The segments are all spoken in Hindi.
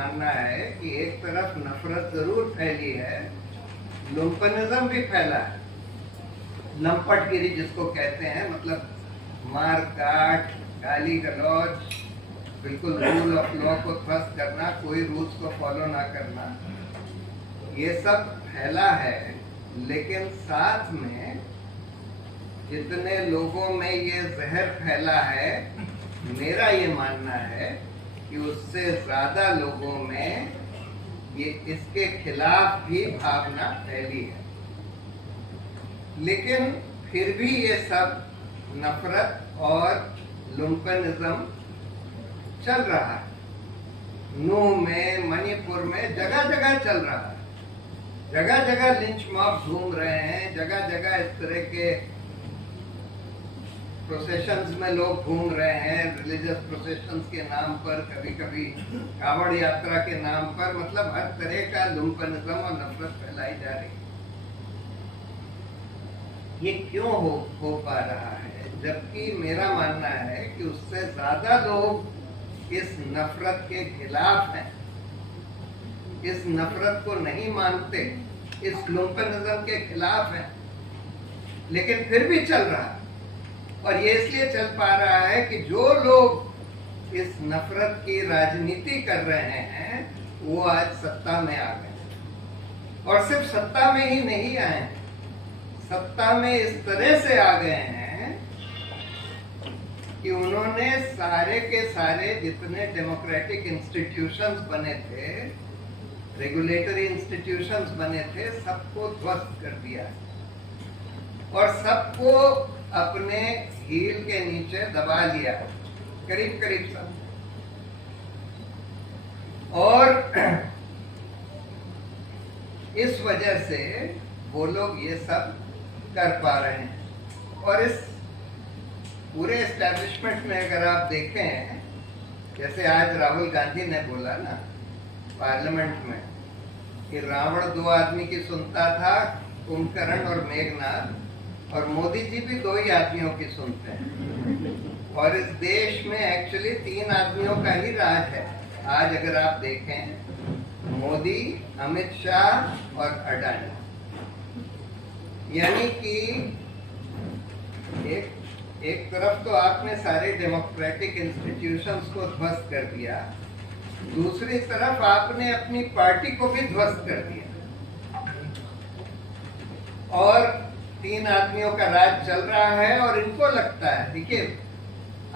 मानना है कि एक तरफ नफरत जरूर फैली है, लुम्पनिज्म भी फैला है। लंपटगिरी जिसको कहते हैं, मतलब मार काट, गाली गलौज, बिल्कुल रूल ऑफ लॉ को ध्वस्त करना, कोई रूल्स को फॉलो ना करना, ये सब फैला है। लेकिन साथ में जितने लोगों में ये जहर फैला है, मेरा ये मानना है कि उससे ज्यादा लोगों में ये इसके खिलाफ भी भावना फैली है। लेकिन फिर भी ये सब नफरत और लुम्पनिज्म चल रहा है। नूह में, मणिपुर में, जगह जगह चल रहा है। जगह जगह लिंच मॉब घूम रहे हैं, जगह जगह इस तरह के प्रोसेशंस में लोग घूम रहे हैं, रिलीजियस प्रोसेशंस के नाम पर, कभी कभी कावड़ यात्रा के नाम पर, मतलब हर तरह का लुम्पनिज्म और नफरत फैलाई जा रही है। ये क्यों हो पा रहा है? जबकि मेरा मानना है कि उससे ज्यादा लोग इस नफरत के खिलाफ हैं, इस नफरत को नहीं मानते, इस लुम्पनिज्म के खिलाफ हैं, लेकिन फिर भी चल रहा है। और ये इसलिए चल पा रहा है कि जो लोग इस नफरत की राजनीति कर रहे हैं वो आज सत्ता में आ गए। और सिर्फ सत्ता में ही नहीं आए, सत्ता में इस तरह से आ गए हैं कि उन्होंने सारे के सारे जितने डेमोक्रेटिक इंस्टीट्यूशंस बने थे, रेगुलेटरी इंस्टीट्यूशंस बने थे, सबको ध्वस्त कर दिया और सबको अपने हील के नीचे दबा लिया, करीब करीब सब। और इस वजह से वो लोग ये सब कर पा रहे हैं। और इस पूरे एस्टैब्लिशमेंट में अगर आप देखें, जैसे आज राहुल गांधी ने बोला ना पार्लियामेंट में कि रावण दो आदमी की सुनता था, कुंभकर्ण और मेघनाथ, और मोदी जी भी दो ही आदमियों की सुनते हैं। और इस देश में एक्चुअली तीन आदमियों का ही राज है। आज अगर आप देखें, मोदी, अमित शाह और अडानी, यानी कि एक तरफ तो आपने सारे डेमोक्रेटिक इंस्टीट्यूशंस को ध्वस्त कर दिया, दूसरी तरफ आपने अपनी पार्टी को भी ध्वस्त कर दिया। और तीन आदमियों का राज चल रहा है। और इनको लगता है, देखिए,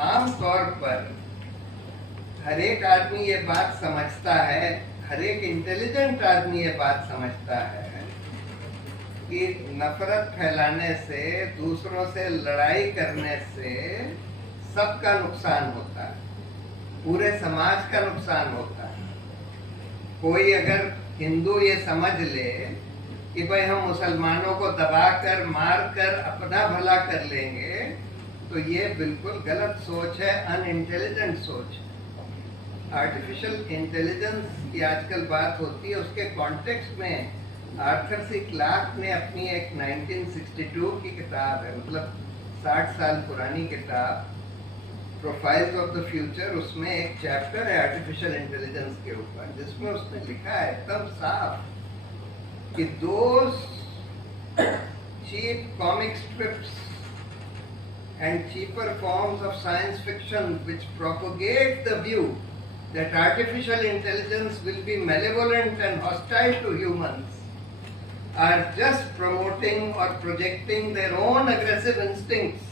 आम तौर पर हर एक आदमी ये बात समझता है, हर एक इंटेलिजेंट आदमी ये बात समझता है कि नफरत फैलाने से, दूसरों से लड़ाई करने से सबका नुकसान होता है, पूरे समाज का नुकसान होता है। कोई अगर हिंदू ये समझ ले कि भाई हम मुसलमानों को दबाकर, मारकर अपना भला कर लेंगे, तो ये बिल्कुल गलत सोच है, अनइंटेलिजेंट सोच है। आर्टिफिशियल इंटेलिजेंस की आजकल बात होती है, उसके कॉन्टेक्स्ट में आर्थर सी क्लार्क ने अपनी एक 1962 की किताब है, मतलब 60 साल पुरानी किताब, प्रोफाइल्स ऑफ द फ्यूचर, उसमें एक चैप्टर है आर्टिफिशियल इंटेलिजेंस के ऊपर, जिसमें उसने लिखा है एकदम साफ कि those cheap comic strips and cheaper forms of science fiction which propagate the view that artificial intelligence will be malevolent and hostile to humans are just promoting or projecting their own aggressive instincts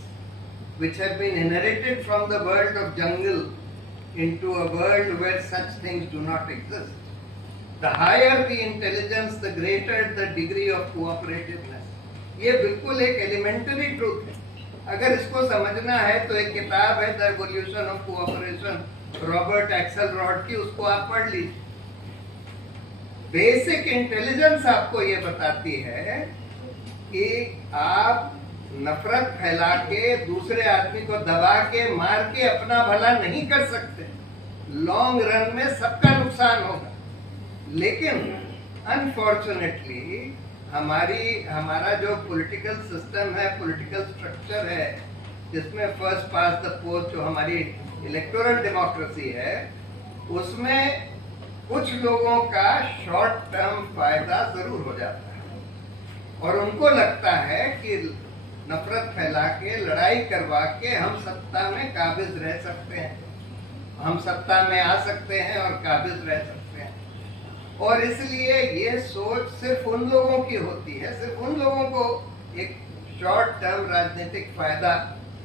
which have been inherited from the world of jungle into a world where such things do not exist. The higher the intelligence, the greater the degree of cooperativeness. ये बिल्कुल एक एलिमेंटरी ट्रूथ है। अगर इसको समझना है तो एक किताब है the evolution of cooperation, Robert Axelrod की, उसको आप पढ़ लीजिए। बेसिक इंटेलिजेंस आपको ये बताती है कि आप नफरत फैला के, दूसरे आदमी को दबा के, मार के अपना भला नहीं कर सकते। लॉन्ग रन में सबका नुकसान होगा। लेकिन अनफॉर्चुनेटली हमारा जो पॉलिटिकल सिस्टम है, पॉलिटिकल स्ट्रक्चर है, जिसमें फर्स्ट पास द पोस्ट, जो हमारी इलेक्टोरल डेमोक्रेसी है, उसमें कुछ लोगों का शॉर्ट टर्म फायदा जरूर हो जाता है और उनको लगता है कि नफरत फैला के, लड़ाई करवा के हम सत्ता में काबिज रह सकते हैं, हम सत्ता में आ सकते हैं और काबिज रह सकते हैं। और इसलिए ये सोच सिर्फ उन लोगों की होती है, सिर्फ उन लोगों को एक शॉर्ट टर्म राजनीतिक फायदा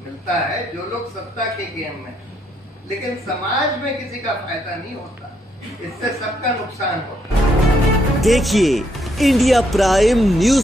मिलता है जो लोग सत्ता के गेम में, लेकिन समाज में किसी का फायदा नहीं होता, इससे सबका नुकसान होता है। देखिए इंडिया प्राइम न्यूज।